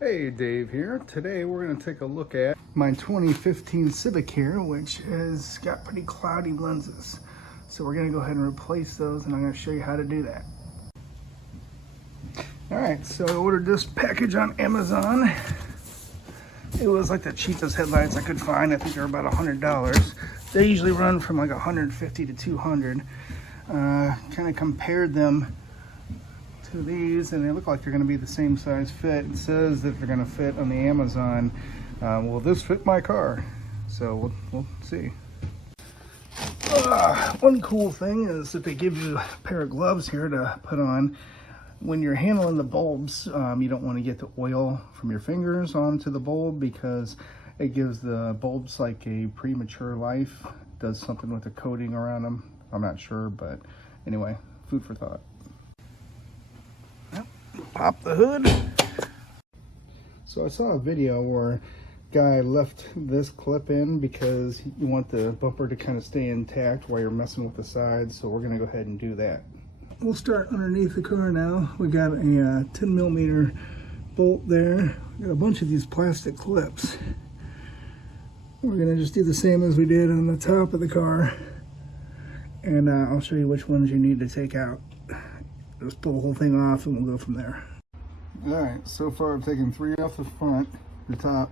Hey, Dave here. Today we're going to take a look at my 2015 Civic here, which has got pretty cloudy lenses. So we're going to go ahead and replace those, and I'm going to show you how to do that. Alright, so I ordered this package on Amazon. It was like the cheapest headlights I could find. I think they're about $100. They usually run from like $150 to $200. Kind of compared them to these, and they look like they're going to be the same size fit. It says that they're going to fit on the Amazon. Will this fit my car? So we'll see. One cool thing is that they give you a pair of gloves here to put on. When you're handling the bulbs, you don't want to get the oil from your fingers onto the bulb, because it gives the bulbs like a premature life. It does something with the coating around them. I'm not sure, but anyway, food for thought. Pop the hood. So I saw a video where a guy left this clip in because you want the bumper to kind of stay intact while you're messing with the sides. So we're going to go ahead and do that. We'll start underneath the car now. We got a 10mm bolt there. We got a bunch of these plastic clips. We're going to just do the same as we did on the top of the car. And I'll show you which ones you need to take out. Just pull the whole thing off and we'll go from there. Alright, so far I've taken 3 off the front, the top,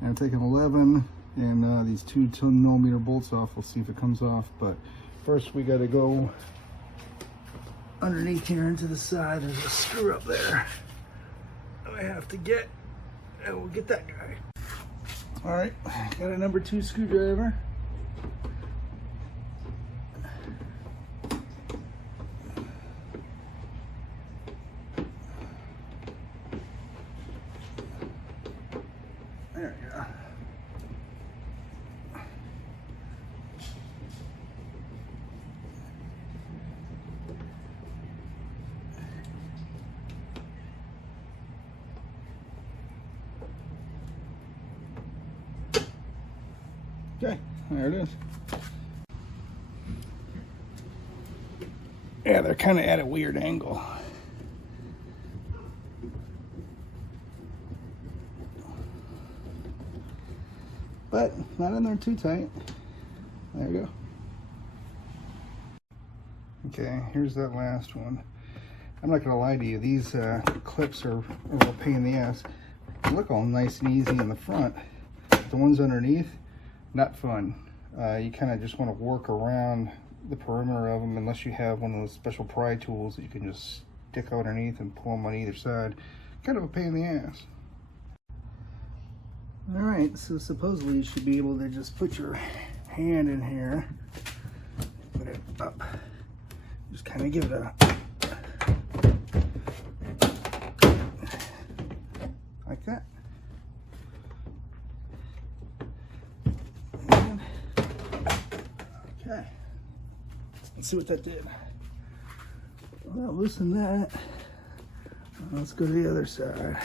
and I've taken 11, and these 2 10mm bolts off. We'll see if it comes off, but first we got to go underneath here into the side. There's a screw up there I have to get, and we'll get that guy. Alright, got a number 2 screwdriver. There we go. Okay, there it is. Yeah, they're kind of at a weird angle. But not in there too tight. There you go. Okay, here's that last one. I'm not gonna lie to you, these clips are a real pain in the ass. They look all nice and easy in the front. The ones underneath, not fun. You kind of just want to work around the perimeter of them, unless you have one of those special pry tools that you can just stick underneath and pull them on either side. Kind of a pain in the ass. Alright, so supposedly you should be able to just put your hand in here, put it up, just kind of give it a, like that. And, okay, let's see what that did. Well, loosen that. Let's go to the other side.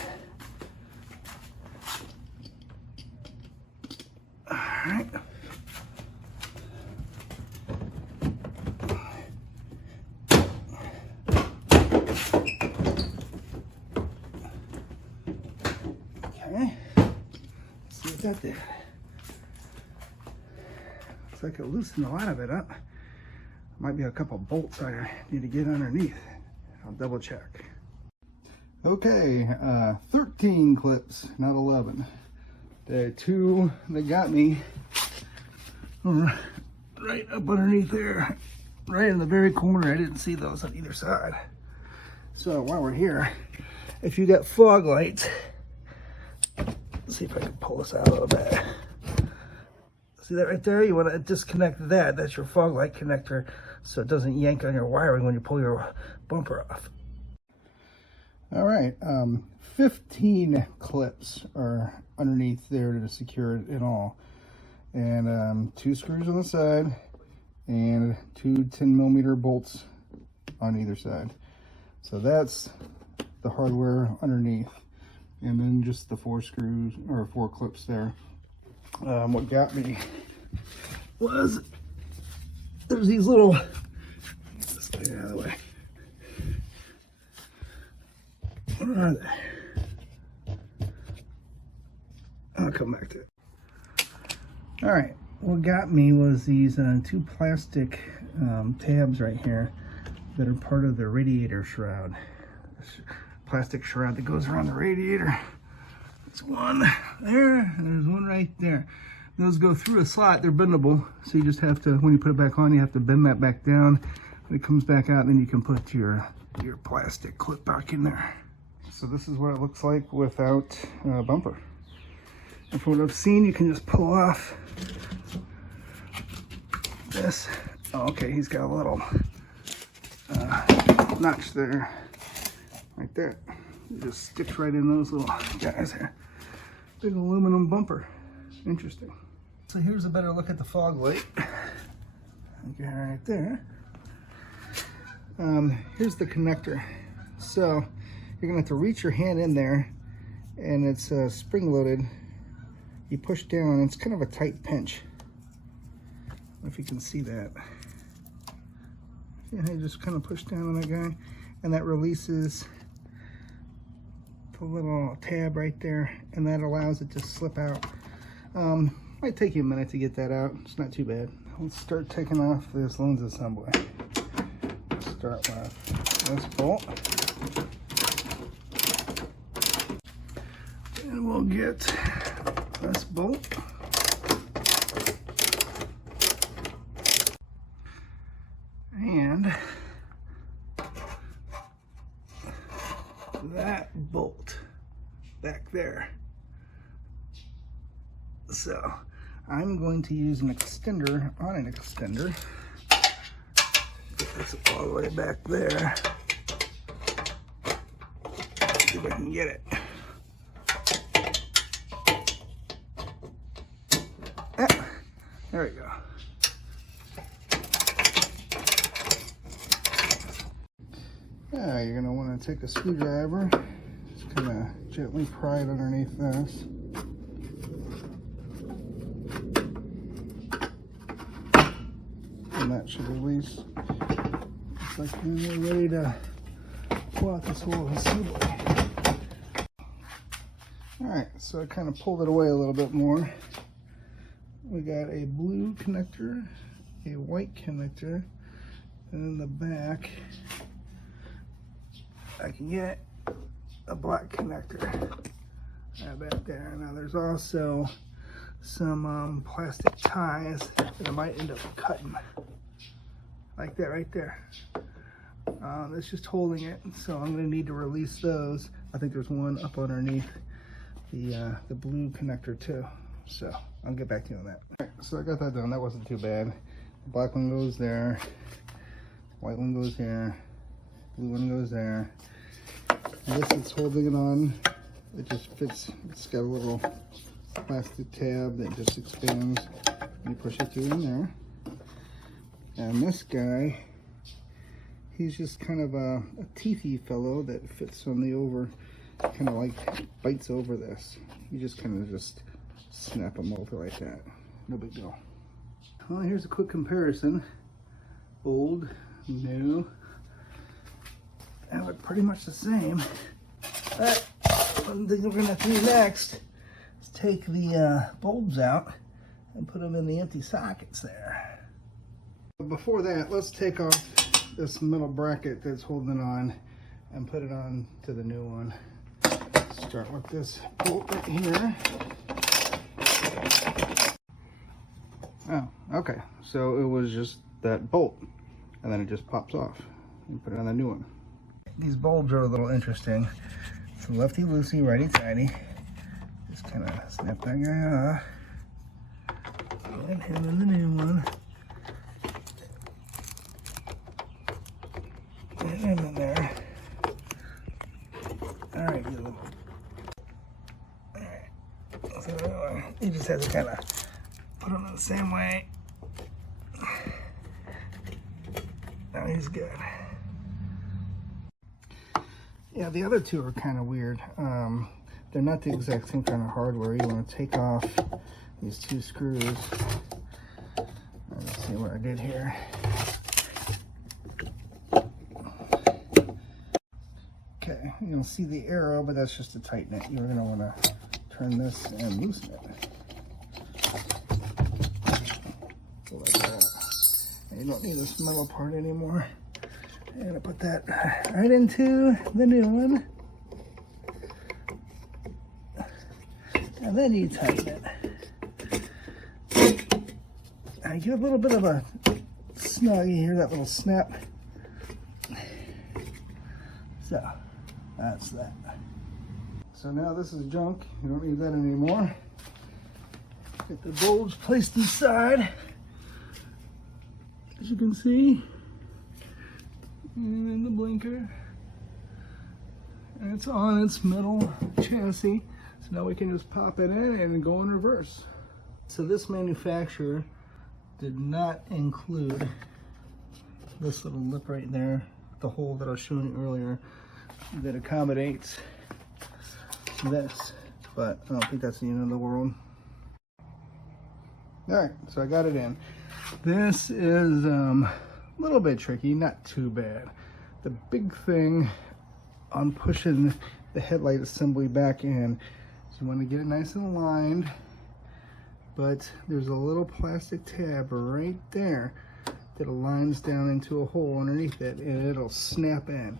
Alright. Okay. Let's see what that did. Looks like it loosened a lot of it up. Might be a couple bolts I need to get underneath. I'll double check. Okay, 13 clips, not 11. The 2 that got me right up underneath there, right in the very corner. I didn't see those on either side. So while we're here, if you got fog lights, let's see if I can pull this out a little bit. See that right there? You want to disconnect that. That's your fog light connector, so it doesn't yank on your wiring when you pull your bumper off. All right, 15 clips are underneath there to secure it in all, and 2 screws on the side and 2 10mm bolts on either side. So that's the hardware underneath, and then just the 4 screws or 4 clips there. What got me was there's these little, let's get out of the way. What are they? I'll come back to it. All right, what got me was these two plastic tabs right here that are part of the radiator shroud. Plastic shroud that goes around the radiator. There's one there, and there's one right there. Those go through a slot. They're bendable, so you just have to, when you put it back on, you have to bend that back down. When it comes back out, then you can put your plastic clip back in there. So this is what it looks like without bumper. And from what I've seen, you can just pull off this. Oh, okay, he's got a little notch there, right there. It just sticks right in those little guys there. Big aluminum bumper. Interesting. So here's a better look at the fog light. Okay, right there. Here's the connector. So you're gonna have to reach your hand in there, and it's spring loaded. You push down, and it's kind of a tight pinch. I don't know if you can see that. Yeah, you just kind of push down on that guy, and that releases the little tab right there, and that allows it to slip out. Might take you a minute to get that out. It's not too bad. Let's start taking off this lens assembly. Start with this bolt. And we'll get this bolt. And that bolt back there. So I'm going to use an extender on an extender. Get this all the way back there. See if I can get it. Ah, there we go. Now you're going to want to take a screwdriver, just kind of gently pry it underneath this. And that should release. Looks like we're ready to pull out this whole assembly. Alright, so I kind of pulled it away a little bit more. We got a blue connector, a white connector, and in the back I can get a black connector back there. Now there's also some plastic ties that I might end up cutting, like that right there. It's just holding it, so I'm going to need to release those. I think there's one up underneath the blue connector too, so I'll get back to you on that. All right, so I got that done. That wasn't too bad. The black one goes there, white one goes here, blue one goes there. This is holding it on. It just fits. It's got a little plastic tab that just expands. You push it through in there. And this guy, he's just kind of a teethy fellow that fits on the over, kind of like bites over this. You just kind of just snap them over like that. No big deal. Well, here's a quick comparison. Old, new. They look pretty much the same. But one thing we're going to have to do next is take the bulbs out and put them in the empty sockets there. But before that, let's take off this metal bracket that's holding it on and put it on to the new one. Start with this bolt right here. Oh, okay. So it was just that bolt, and then it just pops off. You put it on the new one. These bulbs are a little interesting. It's lefty loosey, righty tighty. Just kind of snap that guy off. And him in the new one. And him in there. Alright, you little. Alright. So you just have to kind of put them in the same way. Now he's good. Yeah, the other two are kind of weird. They're not the exact same kind of hardware. You want to take off these two screws. Let's see what I did here. Okay, you can see the arrow, but that's just to tighten it. You're going to want to turn this and loosen it. Like that. And you don't need this metal part anymore. I'm gonna put that right into the new one. And then you tighten it. I give a little bit of a snug here, that little snap. So, that's that. So now this is junk. You don't need that anymore. Get the bulbs placed inside. As you can see. And then the blinker. And it's on its metal chassis. So now we can just pop it in and go in reverse. So this manufacturer did not include this little lip right there, the hole that I was showing you earlier, that accommodates this, but I don't think that's the end of the world. All right, so I got it in. This is a little bit tricky, not too bad. The big thing on pushing the headlight assembly back in is you want to get it nice and aligned, but there's a little plastic tab right there that aligns down into a hole underneath it, and it'll snap in.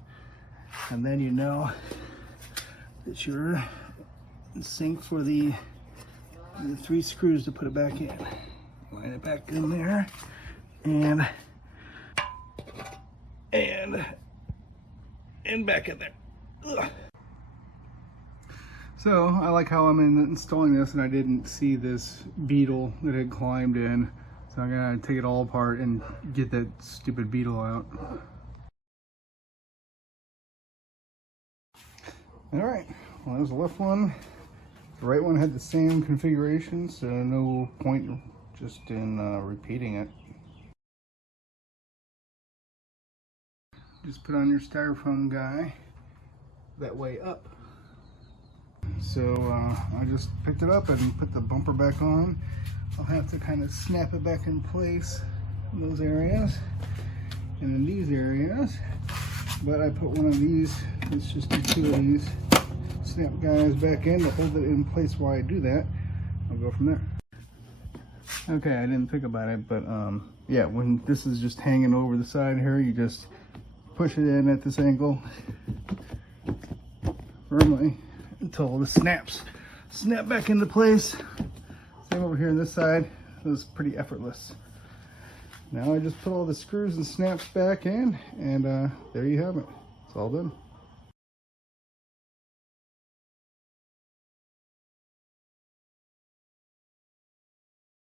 And then you know that you're in sync for the 3 screws to put it back in. Line it back in there, and back in there. Ugh. So I like how I'm installing this, and I didn't see this beetle that had climbed in. So I'm gonna take it all apart and get that stupid beetle out. All right, well, there's the left one. The right one had the same configuration, so no point just in repeating it. Just put on your styrofoam guy that way up. So I just picked it up and put the bumper back on. I'll have to kind of snap it back in place in those areas and in these areas. But I put one of these, it's just 2 of these snap guys back in to hold it in place while I do that. I'll go from there. Okay, I didn't think about it, but yeah, when this is just hanging over the side here, you just push it in at this angle firmly until the snaps snap back into place. Same over here on this side. It was pretty effortless. Now I just put all the screws and snaps back in, and there you have it. It's all done.